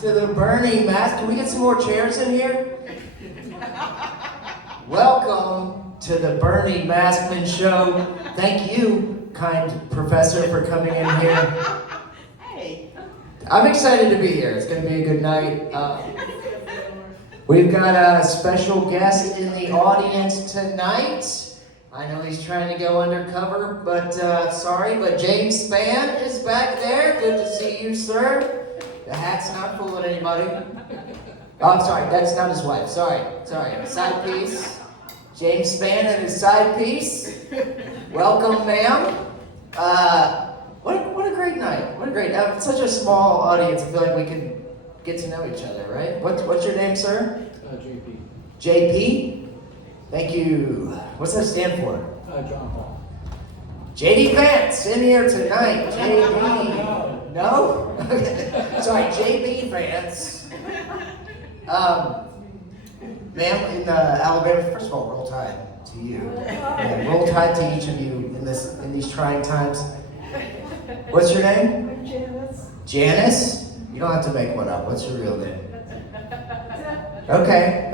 to the Bernie Mask. Can we get some more chairs in here? Welcome to the Bernie Maskman show. Thank you, kind professor, for coming in here. Hey. I'm excited to be here. It's going to be a good night. We've got a special guest in the audience tonight. I know he's trying to go undercover, but sorry, but James Spann is back there. Good to see you, sir. The hat's not fooling anybody. Oh, I'm sorry, that's not his wife. Sorry. Side piece. James Spann and his side piece. Welcome, ma'am. What a great night. What a great night. It's such a small audience. I feel like we can get to know each other, right? What's your name, sir? JP. JP? Thank you. What's that stand for? John Paul. JD Vance in here tonight. JD. No? Sorry, JB Vance. Ma'am, in Alabama, first of all, roll tide to you. And roll tide to each of you in these trying times. What's your name? Janice. Janice? You don't have to make one up. What's your real name? Okay,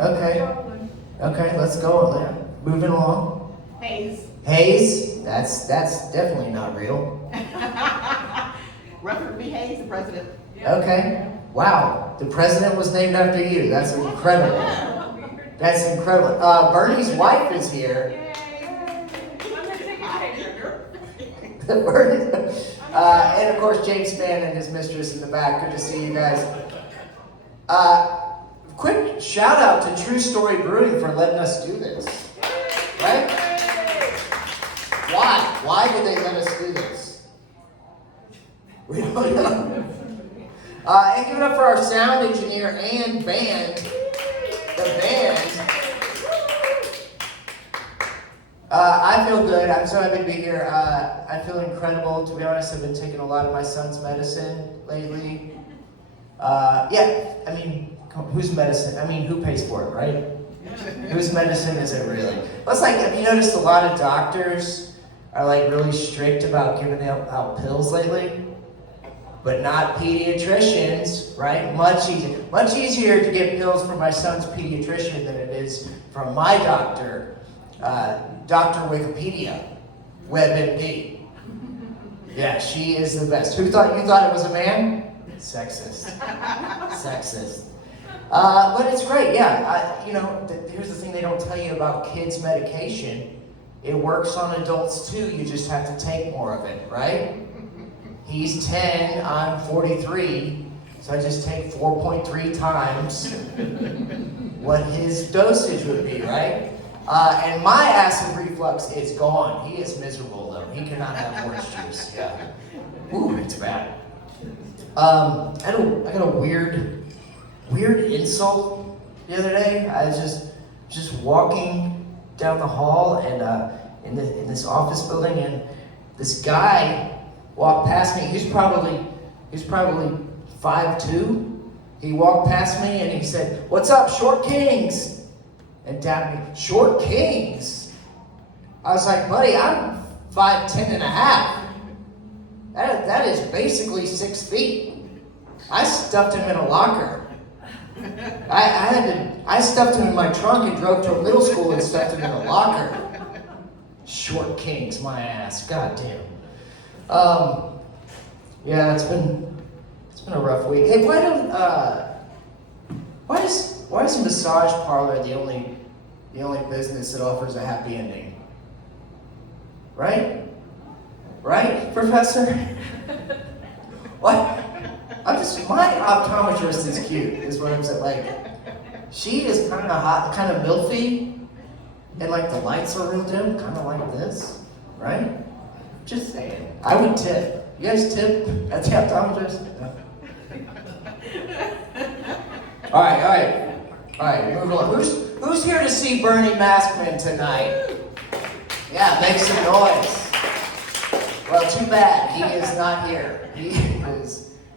let's go. Moving along. Hayes. Hayes? That's definitely not real. Rutherford B. Hayes, the president. Okay. Wow. The president was named after you. That's incredible. That's incredible. Bernie's wife is here. And of course, James Spann and his mistress in the back. Good to see you guys. Quick shout out to True Story Brewing for letting us do this. Right? Why? Why did they let us do this? We don't know. And give it up for our sound engineer and band. The band. I feel good. I'm so happy to be here. I feel incredible. To be honest, I've been taking a lot of my son's medicine lately. Whose medicine? who pays for it, right? Whose medicine is it really? Well, it's like, have you noticed a lot of doctors are like really strict about giving out pills lately? But not pediatricians, right? Much easier to get pills from my son's pediatrician than it is from my doctor, Dr. Wikipedia, WebMD. Yeah, she is the best. You thought it was a man? Sexist. But it's great, yeah. Here's the thing they don't tell you about kids' medication. It works on adults too, you just have to take more of it, right? He's 10, I'm 43, so I just take 4.3 times what his dosage would be, right? And my acid reflux is gone. He is miserable though. He cannot have orange juice, yeah. Ooh, it's bad. I got a weird insult the other day. I was just walking down the hall and in this office building, and this guy walked past me. He's probably 5'2". He walked past me and he said, "What's up, Short Kings?" And tapped me. Short Kings? I was like, buddy, I'm 5'10 and a half. That is basically 6 feet. I stuffed him in a locker. I stuffed him in my trunk and drove to a middle school and stuffed him in a locker. Short Kings, my ass. God damn. Yeah, it's been a rough week. Hey, why is a massage parlor the only business that offers a happy ending? Right, Professor? What? My optometrist is cute, is what I'm saying. Like, she is kind of hot, kind of milfy, and like the lights are real dim, kind of like this, right? Just saying. I would tip. You guys tip at the optometrist? No. All right, moving along. Who's here to see Bernie Maskman tonight? Yeah, make some noise. Well, too bad, he is not here.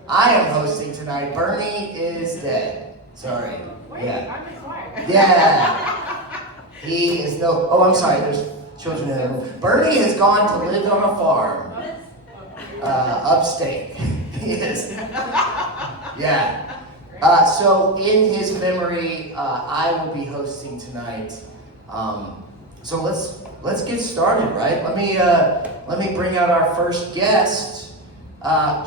I am hosting tonight. Bernie is dead. Sorry. Wait, yeah. I'm his wife. Yeah. He is no. Oh, I'm sorry. There's children in the room. Bernie has gone to live on a farm, upstate. He is. Yeah. So in his memory, I will be hosting tonight. So let's get started, right? Let me bring out our first guest,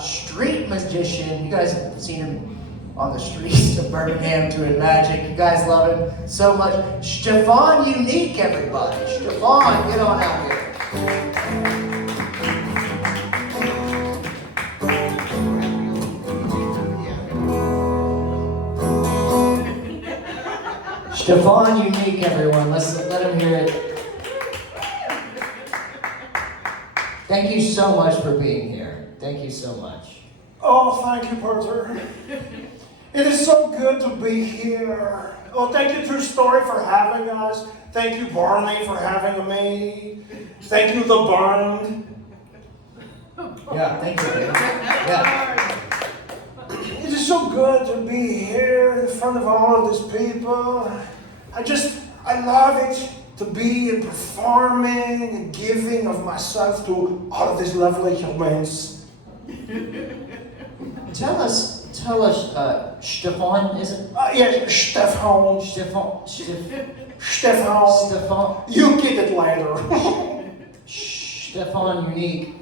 street magician. You guys have seen him on the streets of Birmingham doing magic. You guys love him so much. Schtephawn Uneeq, everybody. Schtephawn, get on out here. Schtephawn Uneeq, everyone. Let him hear it. Thank you so much for being here. Thank you so much. Oh, thank you, Porter. It is so good to be here. Oh, thank you, True Story, for having us. Thank you, Barney, for having me. Thank you, The Band. Yeah, thank you, baby. Yeah. It is so good to be here in front of all of these people. I love it to be performing and giving of myself to all of these lovely humans. Tell us, Schtephawn, is it? Yes, Schtephawn. Schtephawn. You get it later. Schtephawn Uneeq.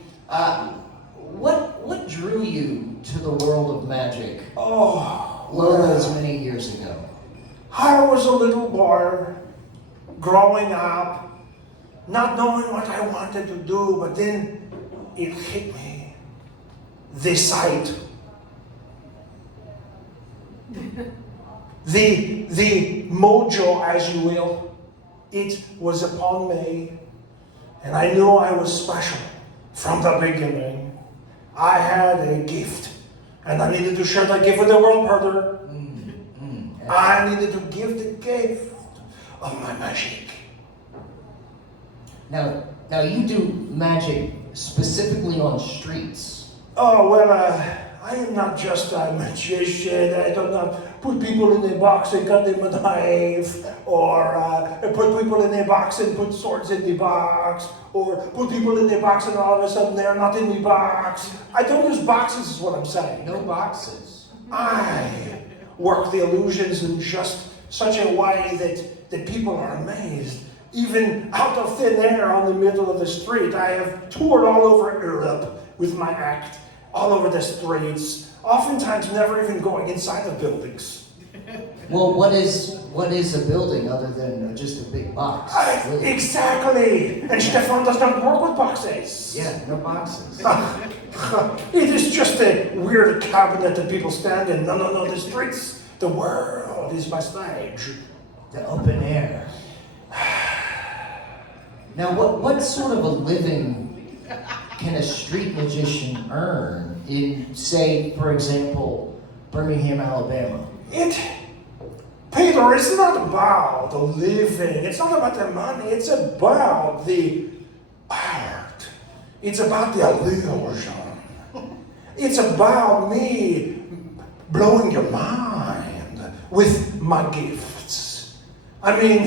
What drew you to the world of magic? Oh, Those many years ago. I was a little boy, growing up, not knowing what I wanted to do, but then it hit me. The sight. The mojo, as you will, it was upon me, and I knew I was special from the beginning. I had a gift, and I needed to share that gift with the world, brother. I needed to give the gift of my magic. Now you do magic specifically on streets. Oh, well, I am not just a magician. I do not put people in a box and cut them with a knife, or put people in a box and put swords in the box, or put people in the box and all of a sudden they're not in the box. I don't use boxes, is what I'm saying. No boxes. I work the illusions in just such a way that people are amazed. Even out of thin air on the middle of the street, I have toured all over Europe with my act, all over the streets, oftentimes never even going inside the buildings. Well, what is a building other than just a big box? Really? Exactly! And Schtephawn does not work with boxes. Yeah, no boxes. It is just a weird cabinet that people stand in. No, the streets, the world is my stage. The open air. Now, what sort of a living can a street magician earn in, say, for example, Birmingham, Alabama? Peter, it's not about the living. It's not about the money. It's about the art. It's about the illusion. It's about me blowing your mind with my gifts. I mean,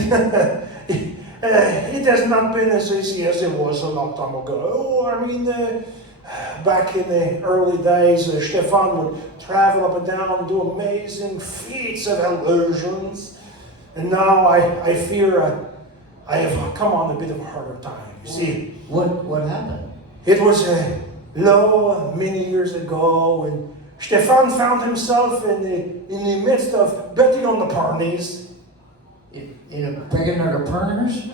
it has not been as easy as it was a long time ago. I mean, back in the early days, Schtephawn would travel up and down and do amazing feats of illusions. And now I fear I have come on a bit of a harder time. You see, What happened? it was many years ago when Schtephawn found himself in the midst of betting on the parnies. In a begging or perners?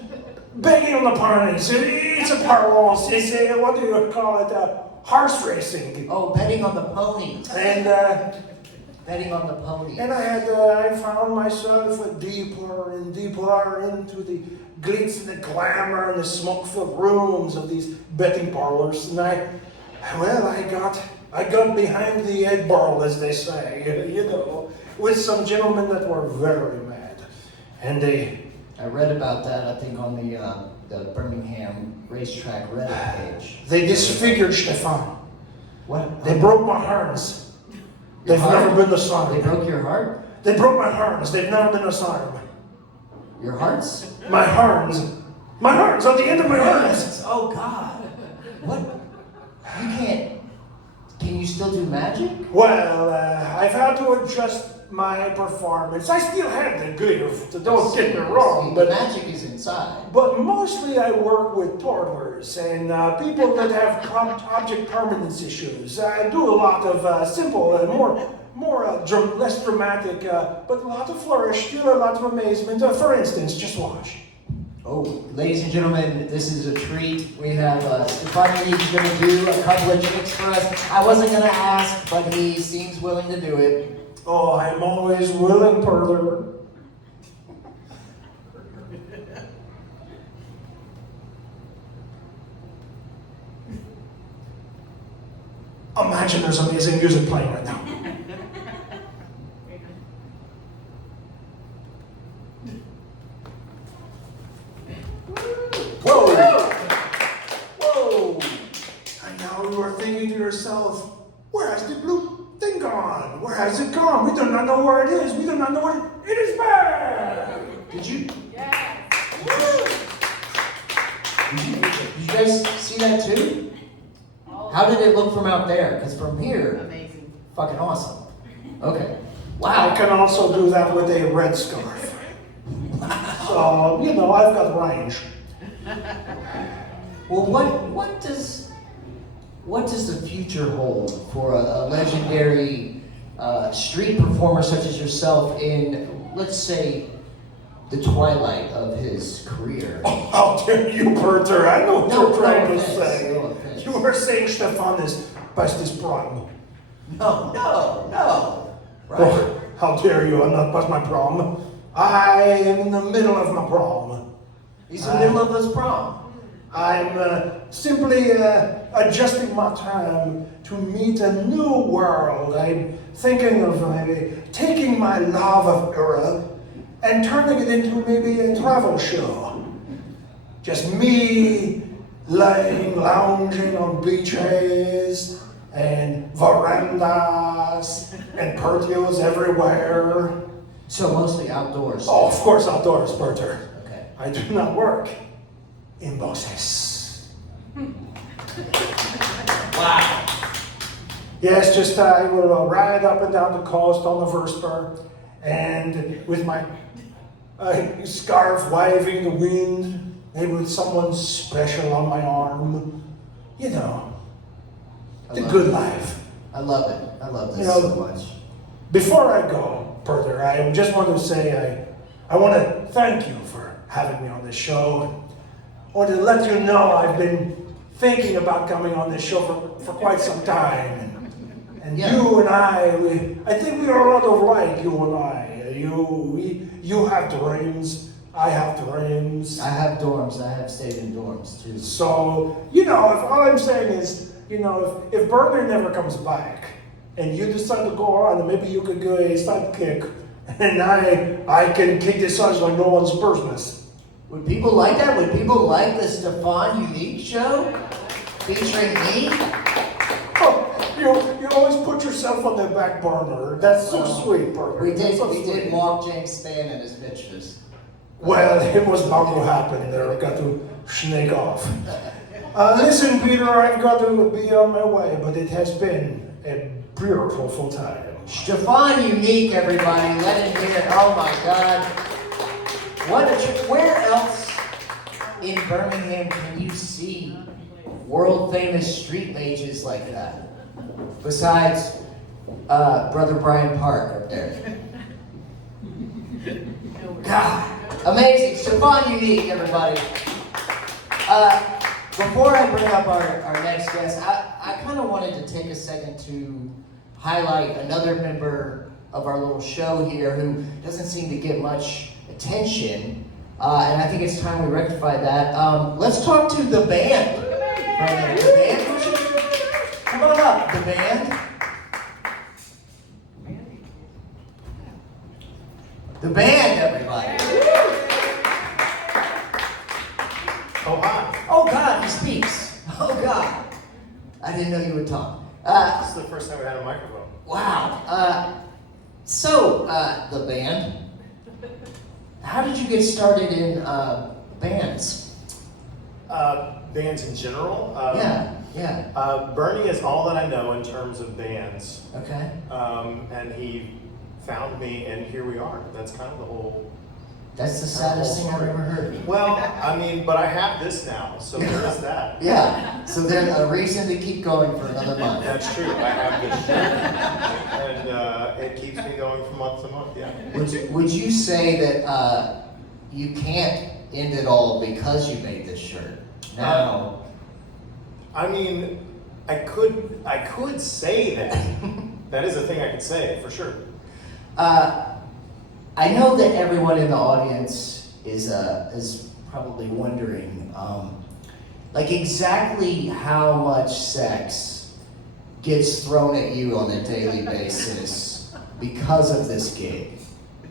Begging on the parnies. It's a parlance. It's a, what do you call it? Horse racing. Oh, betting on the ponies. And Betting on the ponies. And I found myself deeper and deeper into the glitz and the glamour and the smoke-filled rooms of these betting parlors. And I got behind the 8 ball, as they say, with some gentlemen that were very mad. And I read about that, I think, on the Birmingham racetrack Reddit page. they disfigured Schtephawn. What? They broke my harness. Your They've heart? never been the They same. broke your heart? They broke my harness. They've never been the same. Your hearts? My harness. My harness. On the end of my harness. Oh, God. What? You can't. Can you still do magic? Well, I've had to adjust my performance. I still have the gift, don't get me See, wrong, the but magic is inside. But mostly I work with toddlers and people that have object permanence issues. I do a lot of simple and less dramatic, but a lot of flourish, still a lot of amazement. For instance, just watch. Oh, ladies and gentlemen, this is a treat. We have Schtephawn Uneeq going to do a couple of tricks for us. I wasn't going to ask, but he seems willing to do it. Oh, I'm always willing, Perler. Imagine there's amazing music playing right now. Whoa! Whoa! And now you are thinking to yourself, where has the blue thing gone? Where has it gone? We do not know where it is. We do not know what it is back! Did you? Yes. Did you guys see that too? How did it look from out there? Because from here, Amazing. fucking awesome. Okay. I Wow. can also do that with a red scarf. So, you know, I've got range. Well, what does the future hold for a legendary street performer such as yourself in, let's say, the twilight of his career? Oh, how dare you, Berter? I know what you're trying to offense, say. no offense. You were saying Schtephawn is past his prime. No. Right. Oh, how dare you? I'm not past my prom. I am in the middle of my prom. He's in the middle of his prom. I'm simply adjusting my time to meet a new world. I'm thinking of taking my love of era and turning it into maybe a travel show. Just me lounging on beaches and verandas and patios everywhere. So mostly outdoors. Oh, of course, outdoors, Berter. Okay. I do not work in boxes. Wow. Yes, just I will ride up and down the coast on the Vesper, and with my scarf waving the wind, maybe with someone special on my arm. You know, the good life. I love it. I love this You know, so much. Before I go further, I just want to say I want to thank you for having me on this show. I want to let you know I've been thinking about coming on this show for quite some time. And Yeah. you and I think we are a lot alike, you and I. You have dreams, I have dreams. I have dorms. I have stayed in dorms too. So, you know, if all I'm saying is, you know, if Berner never comes back, and you decide to go on, and maybe you could go a sidekick, and I can kick this ass like no one's business. Would people like that? Would people like the Schtephawn Uneeq show featuring me? Oh, you always put yourself on the back burner. That's so sweet, Berner. We That's so did sweet. mock James Spann and his pictures. Well, it was bound to happen there. I got to snake off. Listen, Peter, I've got to be on my way, but it has been a beautiful time. Schtephawn Uneeq, everybody. Let him hear it. Oh my God. What a trip. Where else in Birmingham can you see world famous street mages like that? Besides Brother Brian Park up there. God. Amazing. Schtephawn Uneeq, everybody. Before I bring up our next guest, I kind of wanted to take a second to highlight another member of our little show here who doesn't seem to get much attention, and I think it's time we rectify that. Let's talk to the band. The band? Come on up, the band. The band, everybody. Oh, hi. Oh God, he speaks. Oh God. I didn't know you would talk. This is the first time we had a microphone. Wow. So, the band. How did you get started in bands? Bands in general. Yeah. Bernie is all that I know in terms of bands. Okay. And he found me, and here we are. That's kind of the whole. That's the saddest thing I've ever heard. Well, I mean, but I have this now, so there is that. Yeah, so there's a reason to keep going for another month. That's true. I have this shirt, and it keeps me going from month to month. Yeah. Would you say that you can't end it all because you made this shirt? Now, I mean, I could say that. That is a thing I could say for sure. I know that everyone in the audience is probably wondering, like exactly how much sex gets thrown at you on a daily basis because of this gig.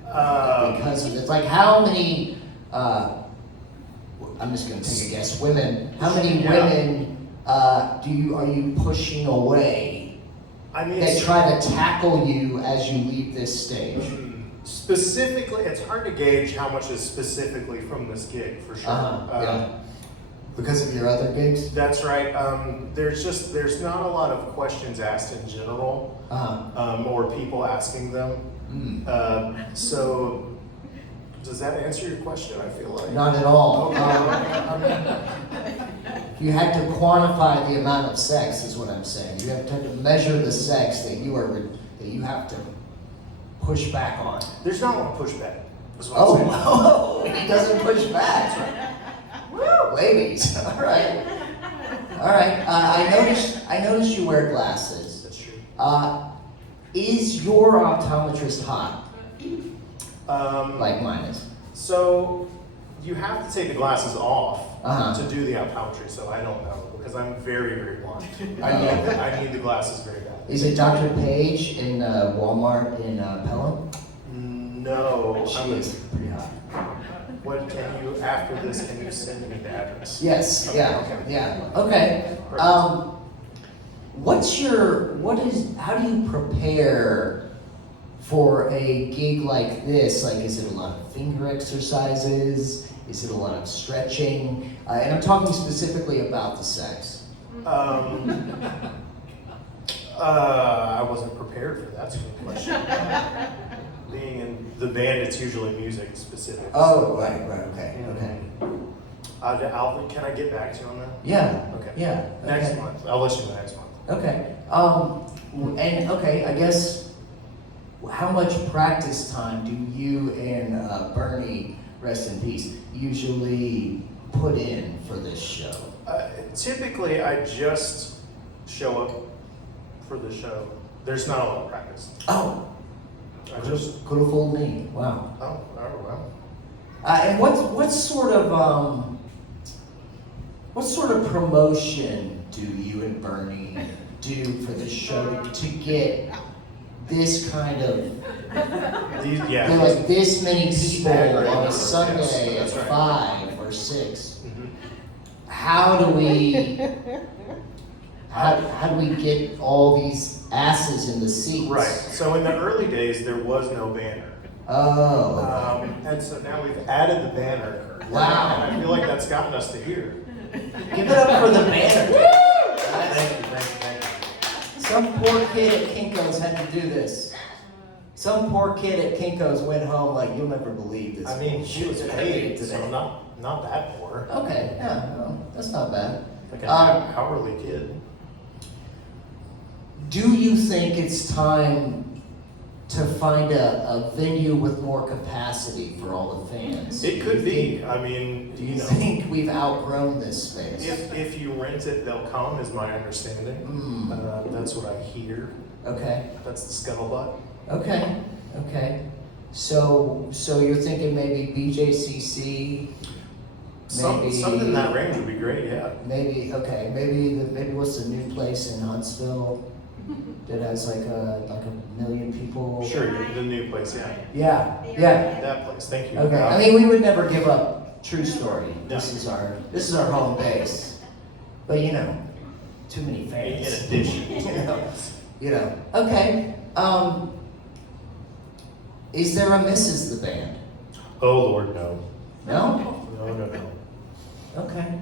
Because of this, like how many? I'm just going to take a guess. Women. How many women are you pushing away? I mean, that try to tackle you as you leave this stage. Specifically, it's hard to gauge how much is specifically from this gig for sure. Yeah. Because of your other gigs? That's right. There's not a lot of questions asked in general, or people asking them. So, does that answer your question? I feel like Not at all. Okay. If you had to quantify the amount of sex, is what I'm saying. You have to measure the sex that you have to push back on. There's not a lot of pushback. Is what I'm saying. Oh, he doesn't push back. Woo, ladies. All right. I noticed you wear glasses. That's true. Is your optometrist hot? Like mine is. So you have to take the glasses off Uh-huh. to do the optometry. So I don't know because I'm very, very blind. I need the glasses very bad. Is it Dr. Page in Walmart in Pelham? No. She is pretty hot. What can you after this? Can you send me the address? Yes. Okay, Yeah. okay. Yeah. Okay. How do you prepare for a gig like this? Like, is it a lot of finger exercises? Is it a lot of stretching? And I'm talking specifically about the sex. I wasn't prepared for that sort of question. Being in the band, it's usually music specific. Oh, right, okay. Can I get back to you on that? Yeah. Okay. Yeah. Next okay. month. I'll let you know next month. Okay. I guess, how much practice time do you and Bernie, rest in peace, usually put in for this show? Typically, I just show up for the show. There's not a lot of practice. Oh, I just. could have fooled me. Wow. Oh, well. And what sort of promotion do you and Bernie do for the show to get this kind of like this many people on a Sunday Yes, at that's right. 5 or 6? Mhm. How do we get all these asses in the seats? Right. So in the early days, there was no banner. Oh. And so now we've added the banner. Wow. And I feel like that's gotten us to here. Give it up for the banner. Thank you. Some poor kid at Kinko's had to do this. Some poor kid at Kinko's went home like, you'll never believe this. I mean, she was that I made paid, so not that poor. Okay, yeah, no, that's not bad. Like an hourly kid. Do you think it's time to find a venue with more capacity for all the fans? It could be. I mean, Do you think we've outgrown this space? If you rent it, they'll come, is my understanding. That's what I hear. Okay, That's the scuttlebutt. okay. So you're thinking maybe BJCC? Something in that range would be great, yeah. Maybe what's the new place in Huntsville that has like a million people? Sure, the new place, yeah. Yeah. That place, thank you. Okay. I mean, we would never give up. True story. No. This is our home base. But too many In fans. addition. Okay. Is there a Mrs. the Band? Oh Lord, no. No? No. Okay.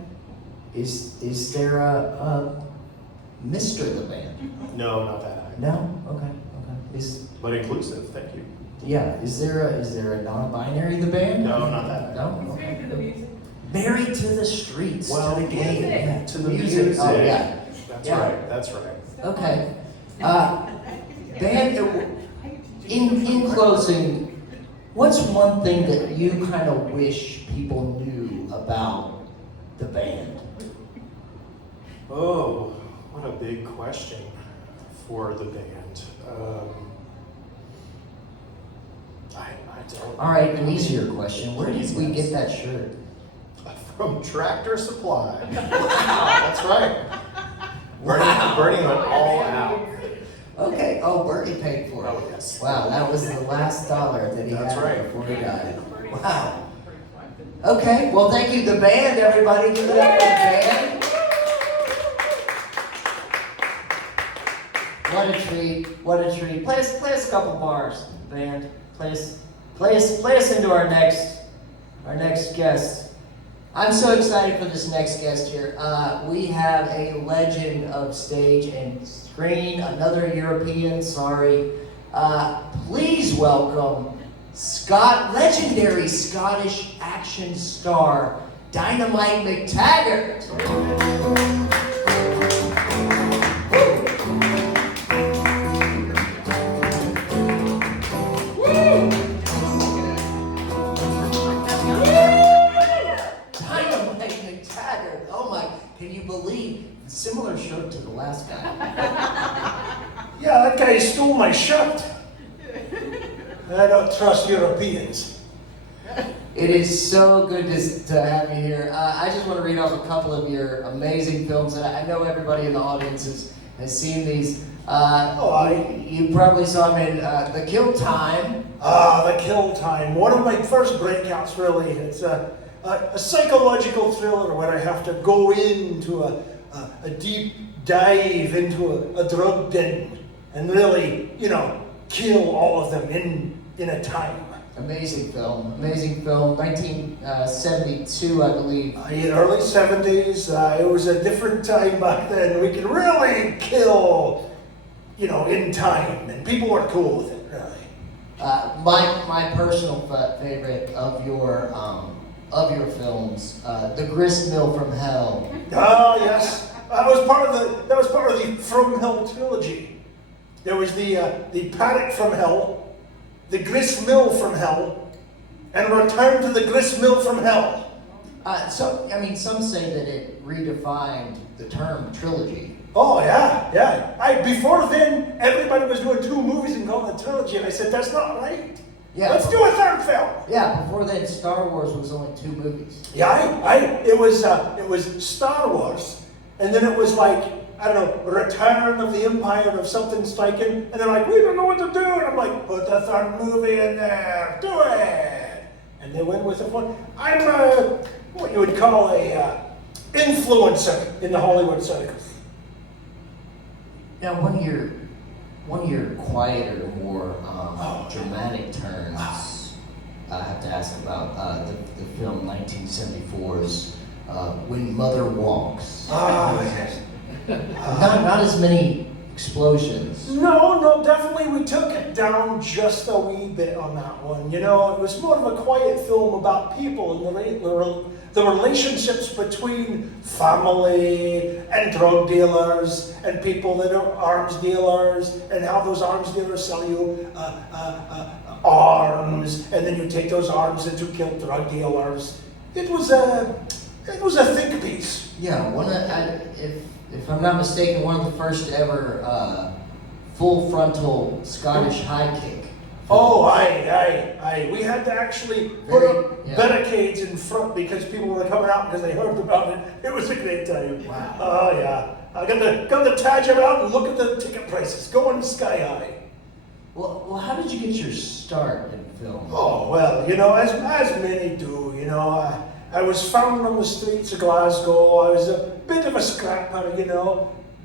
Is there a Mr. the Band? No, not that high. No? Okay. But inclusive, thank you. Yeah, is there a non-binary the band? No, not that. No? Okay. Married to the streets, Well, to the game. music. Yeah. To the music. Oh, yeah. That's Yeah. right. That's right. Okay. Band, in closing, what's one thing that you kind of wish people knew about the band? Oh, what a big question for the band. I don't. All right, an easier question. Where did we get that shirt? From Tractor Supply. That's right. Bernie went all out. Okay. Oh, Bernie paid for it. Oh, yes. Wow, that was the last dollar that he That's had right. before he died. Wow. Okay, well, thank you, the band, everybody. Give it up for the band. What a treat! What a treat! Play us a couple bars, band. Play us into our next guest. I'm so excited for this next guest here. We have a legend of stage and screen, another European. Sorry. Please welcome legendary Scottish action star Dynamite McTaggart. Can you believe? Similar shirt to the last guy. Yeah, that guy stole my shirt. I don't trust Europeans. It is so good to have you here. I just want to read off a couple of your amazing films, and I know everybody in the audience has seen these. You probably saw them in The Kill Time. The Kill Time. One of my first breakouts, really. It's a psychological thriller where I have to go into a deep dive into a drug den and really, kill all of them in a time. Amazing film. 1972, I believe. In early 70s, it was a different time back then. We could really kill, in time, and people were cool with it, really. My personal favorite of your films, The Grist Mill from Hell. Oh yes, that was part of the From Hell trilogy. There was the Paddock from Hell, the Grist Mill from Hell, and Return to the Grist Mill from Hell. Some say that it redefined the term trilogy. Oh yeah. Before then, everybody was doing 2 movies and calling it trilogy, and I said that's not right. Yeah. Let's do a 3rd film. Yeah, before then, Star Wars was only 2 movies. Yeah, it was Star Wars, and then it was like, I don't know, Return of the Empire of something striking, and they're like, we don't know what to do, and I'm like, put the 3rd movie in there, do it, and they went with it. I'm what you would call a influencer in the Hollywood circles. Now, one of your quieter, more dramatic turns, I have to ask about the film 1974's When Mother Walks. Yes. Not as many explosions. No, definitely we took it down just a wee bit on that one. It was more of a quiet film about people and the relationships between family and drug dealers and people that are arms dealers, and how those arms dealers sell you arms, and then you take those arms to kill drug dealers. It was a think piece. Yeah, if I'm not mistaken, one of the first ever full frontal Scottish high kick. Oh, aye. We had to actually put up barricades in front because people were coming out because they heard about it. It was a great time. Wow. Oh, yeah. I got the Tadger out and look at the ticket prices going sky high. Well, how did you get your start in film? Oh, well, as many do, I was found on the streets of Glasgow. I was a bit of a scrapper,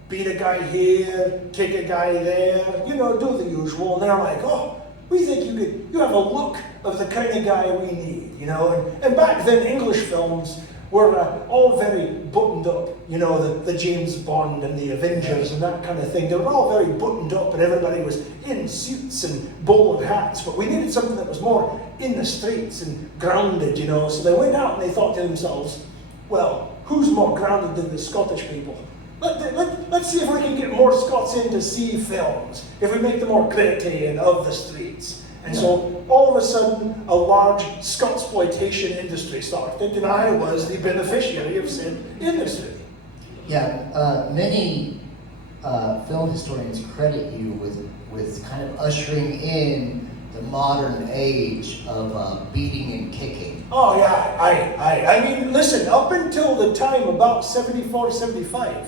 beat a guy here, kick a guy there, do the usual. And they're like, oh, we think you have a look of the kind of guy we need, And back then, English films were all very buttoned up. You know, the James Bond and the Avengers and that kind of thing. They were all very buttoned up and everybody was in suits and bowler hats. But we needed something that was more in the streets and grounded, you know. So they went out and they thought to themselves, well, who's more grounded than the Scottish people? Let's see if we can get more Scots in to see films, if we make them more gritty and of the streets. And so all of a sudden, a large Scotsploitation industry started, and I was the beneficiary of said industry. Yeah, many film historians credit you with kind of ushering in the modern age of beating and kicking. Oh yeah, I mean, listen, up until the time about 74, 75,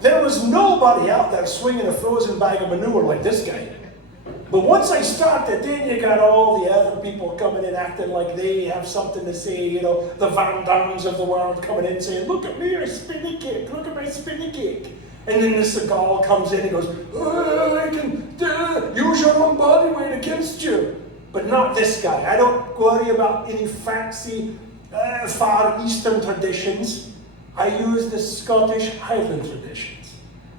there was nobody out there swinging a frozen bag of manure like this guy. But once I started, then you got all the other people coming in acting like they have something to say, you know, the Van Dams of the world coming in saying, look at me, I spin the kick, look at my spinny kick. And then the Seagal comes in and goes, oh, I can use your own body weight against you. But not this guy. I don't worry about any fancy Far Eastern traditions. I use the Scottish Highland traditions.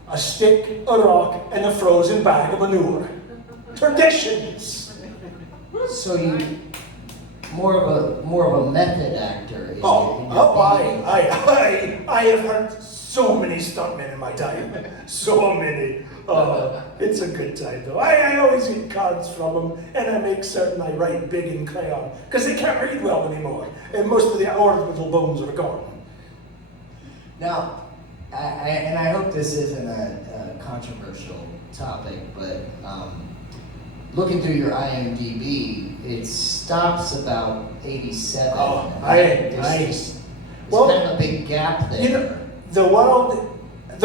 A stick, a rock, and a frozen bag of manure. Traditions. So you more of a method actor. I have heard so many stuntmen in my time. So many. It's a good time though. I always get cards from them, and I make certain I write big in crayon because they can't read well anymore, and most of the ornamental bones are gone. Now, I hope this isn't a controversial topic, but looking through your IMDb, it stops about 87. Oh, there's kind of a big gap there. You know, the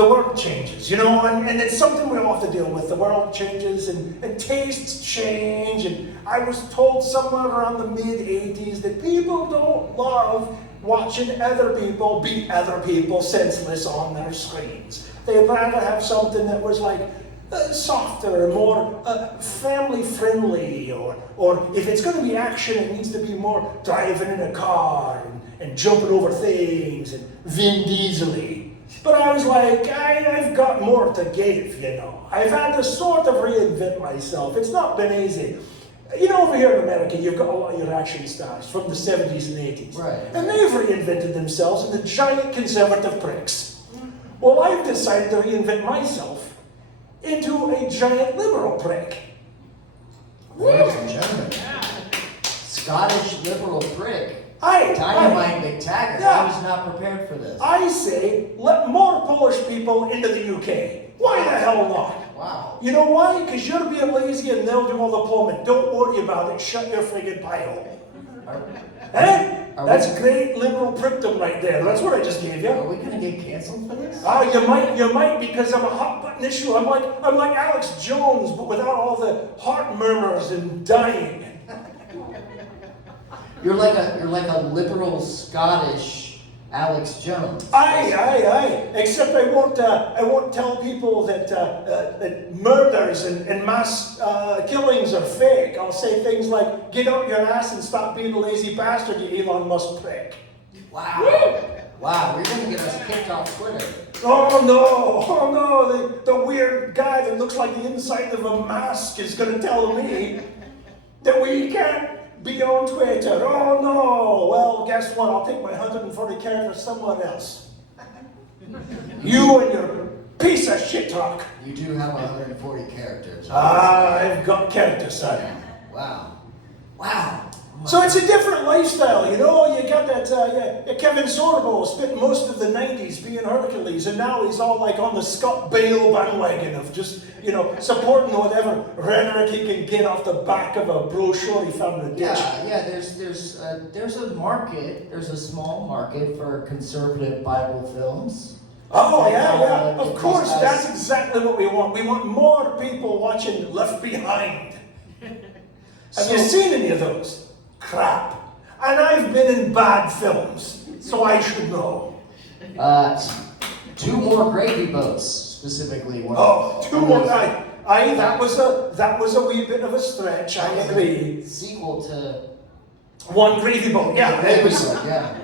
world changes, you know, and it's something we all have to deal with. The world changes and tastes change, and I was told somewhere around the mid-80s that people don't love watching other people beat other people senseless on their screens. They'd rather have something that was like softer, more family-friendly, or if it's going to be action, it needs to be more driving in a car and jumping over things and Vin Diesel-y. But I was like, I've got more to give, you know. I've had to sort of reinvent myself. It's not been easy. You know, over here in America, you've got a lot of your action stars from the 70s and 80s. Right. And they've reinvented themselves into giant conservative pricks. Well, I've decided to reinvent myself into a giant liberal prick. Ladies and gentlemen, Scottish liberal prick. Dynamite McTaggart. Yeah. I was not prepared for this. I say, let more Polish people into the UK. Why the hell not? Wow. You know why? Because you're being lazy and they'll do all the plumbing. Don't worry about it. Shut your friggin' pie hole. That's great liberal prickdom right there. That's what I just gave you. Are we gonna get canceled for this? You might, because I'm a hot button issue. I'm like Alex Jones, but without all the heart murmurs and dying. You're like a liberal Scottish Alex Jones. Aye. Except I won't tell people that murders and mass killings are fake. I'll say things like, get out your ass and stop being a lazy bastard, you Elon Musk prick. Wow. Wow, you're gonna get us kicked off Twitter. Oh no, the weird guy that looks like the inside of a mask is gonna tell me that we can't be on Twitter. Oh no, well guess what, I'll take my 140 characters somewhere else. You and your piece of shit talk. You do have 140 characters. I've got character, son. Wow. So it's a different lifestyle, you know. You got that Kevin Sorbo spent most of the 90s being Hercules, and now he's all like on the Scott Bale bandwagon of just, you know, supporting whatever rhetoric he can get off the back of a brochure he found in a ditch. Yeah. There's a market. There's a small market for conservative Bible films. Oh yeah. Of course, that's exactly what we want. We want more people watching Left Behind. Have you seen any of those? Crap. And I've been in bad films, so I should know. 2 More Gravy Boats, specifically. Two more. That was a wee bit of a stretch. I agree. Sequel to 1 Gravy Boat. Yeah, there we go. Yeah.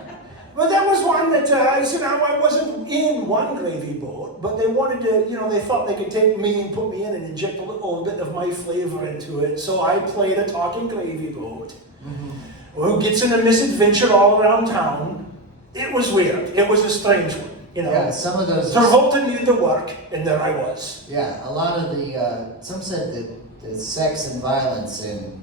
Well, that was one that I said I wasn't in one gravy boat, but they wanted to, they thought they could take me and put me in and inject a little bit of my flavor into it. So I played a talking gravy boat who gets in a misadventure all around town. It was weird. It was a strange one, Yeah, some of those. Travolta needed to work, and there I was. Yeah, a lot of the, some said that the sex and violence in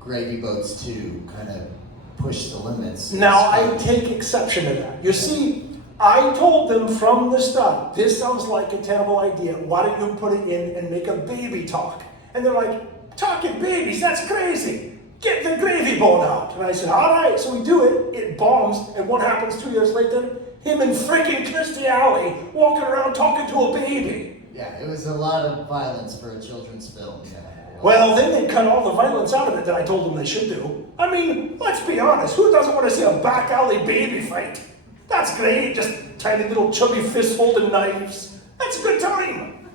gravy boats too kind of push the limits. Now, I take exception to that. You see, I told them from the start, this sounds like a terrible idea. Why don't you put it in and make a baby talk? And they're like, talking babies, that's crazy. Get the gravy boat out. And I said, all right, so we do it. It bombs, and what happens 2 years later? Him and freaking Kirstie Alley walking around talking to a baby. Yeah, it was a lot of violence for a children's film. Yeah. Well, then they cut all the violence out of it that I told them they should do. I mean, let's be honest, who doesn't want to see a back alley baby fight? That's great, just tiny little chubby fists holding knives. That's a good time.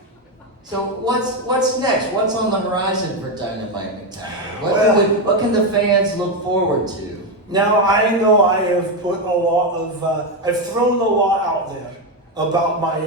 So what's next? What's on the horizon for Dynamite McTaggart? What can the fans look forward to? Now, I know I have put a lot of, I've thrown a lot out there about my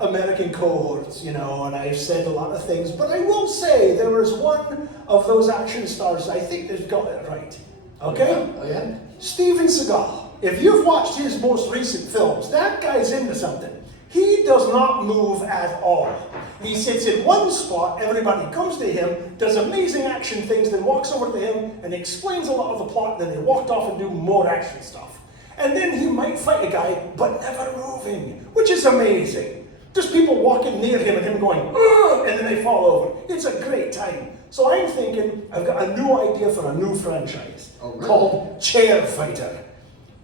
American cohorts, and I've said a lot of things, but I will say there is one of those action stars I think they've got it right. Okay? Oh yeah? Steven Seagal. If you've watched his most recent films, that guy's into something. He does not move at all. He sits in one spot, everybody comes to him, does amazing action things, then walks over to him and explains a lot of the plot, then they walked off and do more action stuff. And then he might fight a guy, but never moving, which is amazing. Just people walking near him and him going, ugh, and then they fall over. It's a great time. So I'm thinking, I've got a new idea for a new franchise called Chair Fighter.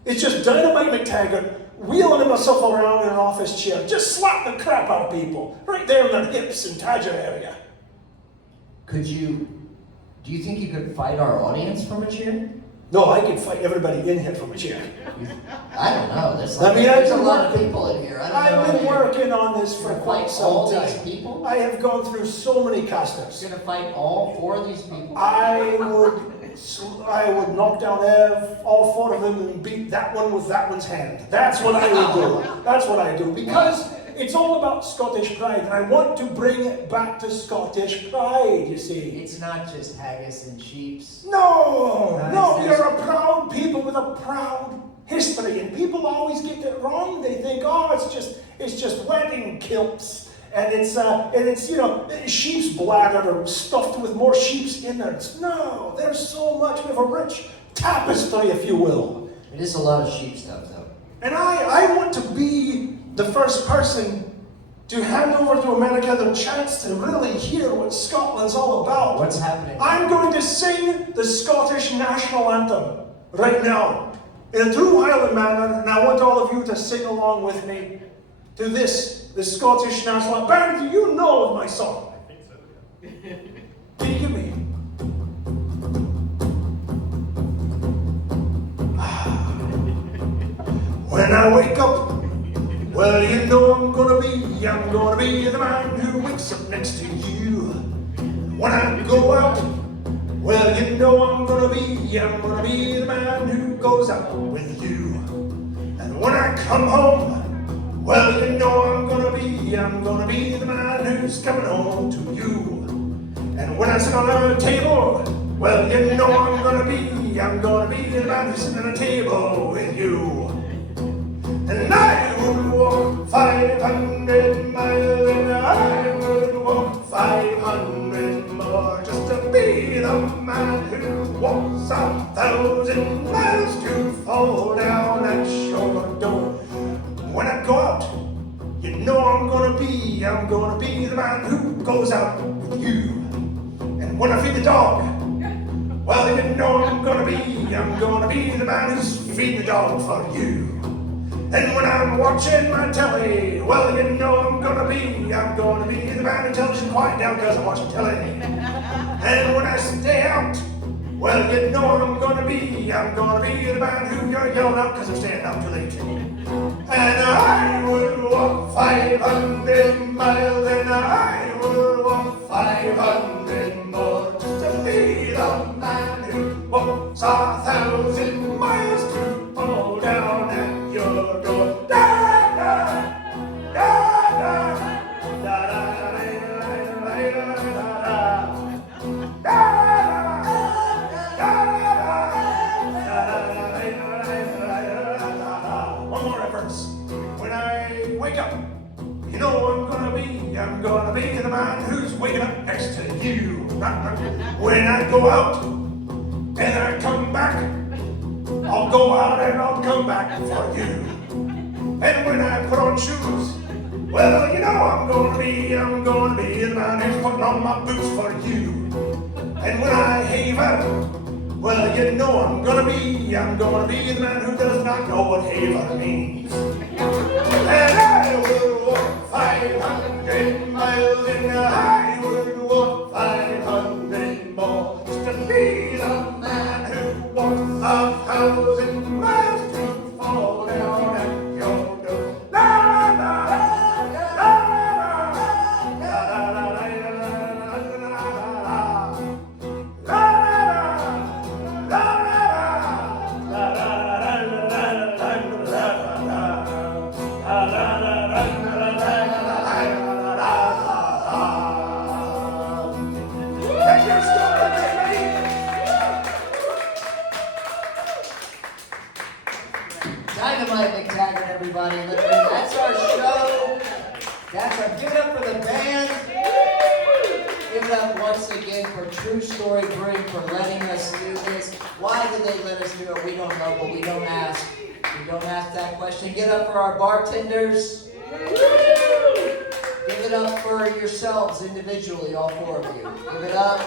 It's just Dynamite McTaggart wheeling himself around in an office chair, just slap the crap out of people, right there in their hips and Tadger area. Do you think you could fight our audience from a chair? No, I could fight everybody in here from a chair. I don't know. There's a lot of people in here. I've been working on this for quite some time. These people? I have gone through so many casters. You're gonna fight all 4 of these people? I would knock down all 4 of them and beat that one with that one's hand. That's what I would do. That's what I do. Because it's all about Scottish pride. And I want to bring it back to Scottish pride, you see. It's not just haggis and sheeps. No, you're a proud people with a proud history. And people always get it wrong. They think, oh, it's just wedding kilts. And it's sheep's bladder or stuffed with more sheep's innards. No, there's so much. We have a rich tapestry, if you will. It is a lot of sheep stuff, though. And I want to be the first person to hand over to America the chance to really hear what Scotland's all about. What's happening? I'm going to sing the Scottish national anthem right now in a true Highland manner, and I want all of you to sing along with me to the Scottish national anthem. Barry, do you know my song? I think so. Can you give me? When I wake up, well, you know I'm gonna be the man who wakes up next to you. When I go out, well, you know I'm gonna be the man who goes out with you. And when I come home, well, you know I'm gonna be the man who's coming home to you. And when I sit on a table, well, you know I'm gonna be the man who's sitting at a table with you. And I would walk 500 miles, and I would walk 500 more, just to be the man who walks 1,000 miles to fall down at your door. When I go out, you know I'm gonna be the man who goes out with you. And when I feed the dog, well, you know I'm gonna be the man who's feeding the dog for you. And when I'm watching my telly, well, you know I'm gonna be the man who tells you to quiet down because I'm watching telly. And when I stay out, well, you know I'm gonna be the man who you're yelling out because I'm staying out too late. And I would walk 500 miles, and I would walk 500 more, just to be the man who walks 1,000 miles to fall down at your chorus. When I wake up, you know I'm gonna be the man who's waking up next to you. When I go out and I come back, I'll go out and I'll come back for you. And when I put on shoes, well, you know I'm gonna be the man who's putting on my boots for you. And when I haver, well, you know I'm gonna be the man who does not know what haver means. And I will walk 500 miles and I will walk 500 more just to be the man who walks 1,000 miles to fall down at your door. La la la la la la la la Dynamite McTaggart, everybody. That's our show. That's our give it up for the band. Give it up once again for True Story Brewing for letting us do this. Why did they let us do it? We don't know, but we don't ask. We don't ask that question. Give it up for our bartenders. Give it up for yourselves individually, all four of you. Give it up.